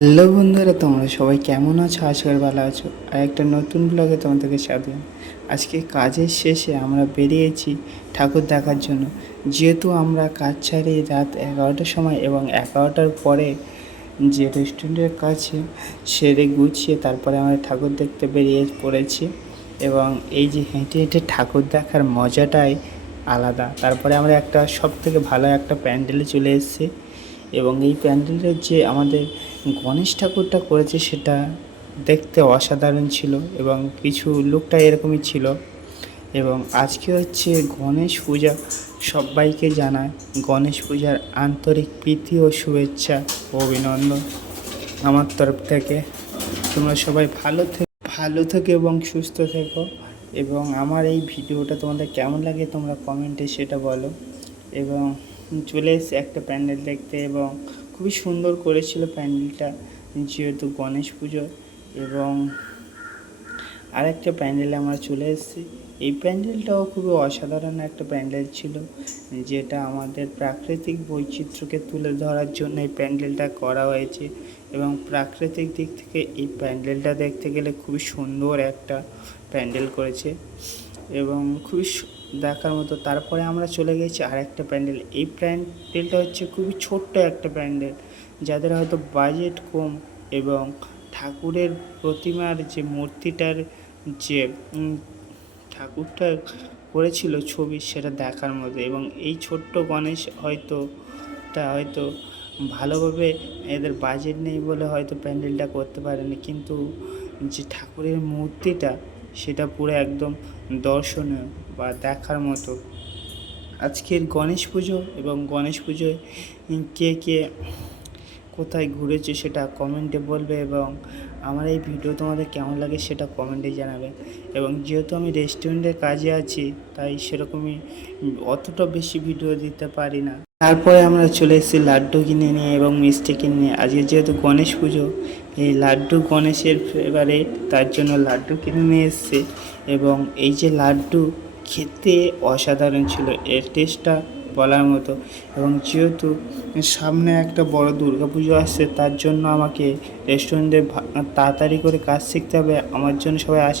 Hello বন্ধুরা, তোমরা সবাই কেমন আছো? আশা করি ভালো আছো। আর একটা নতুন ব্লগে তোমাদেরকে স্বাগত। আজকে কাজের শেষে আমরা বেরিয়েছি ঠাকুর দেখার জন্য। যেহেতু আমরা কাজ ছাড়ি রাত এগারোটার সময় এবং এগারোটার পরে যে রেস্টুরেন্টের কাছে সেরে গুছিয়ে তারপরে আমরা ঠাকুর দেখতে বেরিয়ে পড়েছি এবং এই যে হেঁটে হেঁটে ঠাকুর দেখার মজাটাই আলাদা। তারপরে আমরা একটা সব থেকে ভালো একটা প্যান্ডেলে চলে এসেছি। এবং এই প্যান্ডেলের যে আমাদের গণেশ ঠাকুরটা করেছে সেটা দেখতে অসাধারণ ছিল এবং কিছু লুকটা এরকমই ছিল। এবং আজকে হচ্ছে গণেশ পূজা সবাইকে জানায়। গণেশ পূজার আন্তরিক প্রীতি ও শুভেচ্ছা ও অভিনন্দন আমার তরফ থেকে। তোমরা সবাই ভালো থেকে ভালো থেকো এবং সুস্থ থেকো। এবং আমার এই ভিডিওটা তোমাদের কেমন লাগে তোমরা কমেন্টে সেটা বলো। এবং চলে এসে একটা প্যান্ডেল দেখতে এবং খুবই সুন্দর করেছিল প্যান্ডেলটা, যেহেতু গণেশ পুজো এবং আরেকটা প্যান্ডেলে আমরা চলে এসেছি। এই প্যান্ডেলটাও খুবই অসাধারণ একটা প্যান্ডেল ছিল, যেটা আমাদের প্রাকৃতিক বৈচিত্র্যকে তুলে ধরার জন্য এই প্যান্ডেলটা করা হয়েছে এবং প্রাকৃতিক দিক থেকে এই প্যান্ডেলটা দেখতে গেলে খুবই সুন্দর একটা প্যান্ডেল করেছে এবং খুবই দেখার মতো। তারপরে আমরা চলে গেছি আরেকটা প্যান্ডেল। এই প্যান্ডেলটা হচ্ছে খুবই ছোট্ট একটা প্যান্ডেল, যাদের হয়তো বাজেট কম এবং ঠাকুরের প্রতিমার যে মূর্তিটার যে ঠাকুরটা করেছিল ছবি সেটা দেখার মতো এবং এই ছোট্ট গণেশ হয়তো তা হয়তো ভালোভাবে এদের বাজেট নেই বলে হয়তো প্যান্ডেলটা করতে পারেনি। কিন্তু যে ঠাকুরের মূর্তিটা সেটা পুরো একদম দর্শনীয় বা দেখার মতো। আজকের গণেশ পুজো এবং গণেশ পুজোয় কে কে কোথায় ঘুরেছে সেটা কমেন্টে বলবে এবং আমার এই ভিডিও তোমাদের কেমন লাগে সেটা কমেন্টে জানাবে। এবং যেহেতু আমি রেস্টুরেন্টের কাজে আছি, তাই সেরকমই অতটা বেশি ভিডিও দিতে পারি না। তারপরে আমরা চলে এসেছি লাড্ডু কিনে নিয়ে এবং মিষ্টি কিনে নিয়ে। আজকে যেহেতু গণেশ পুজো, এই লাড্ডু গণেশের ফেভারেট তার জন্য লাড্ডু কিনে নিয়ে এসছে এবং এই যে লাড্ডু খেতে অসাধারণ ছিল, এর টেস্টটা বলার মতো। এবং যেহেতু সামনে একটা বড় দুর্গা পুজো আসছে, তার জন্য আমাকে রেস্টুরেন্টে তাড়াতাড়ি করে কাজ শিখতে হবে। আমার জন্য সবাই আশা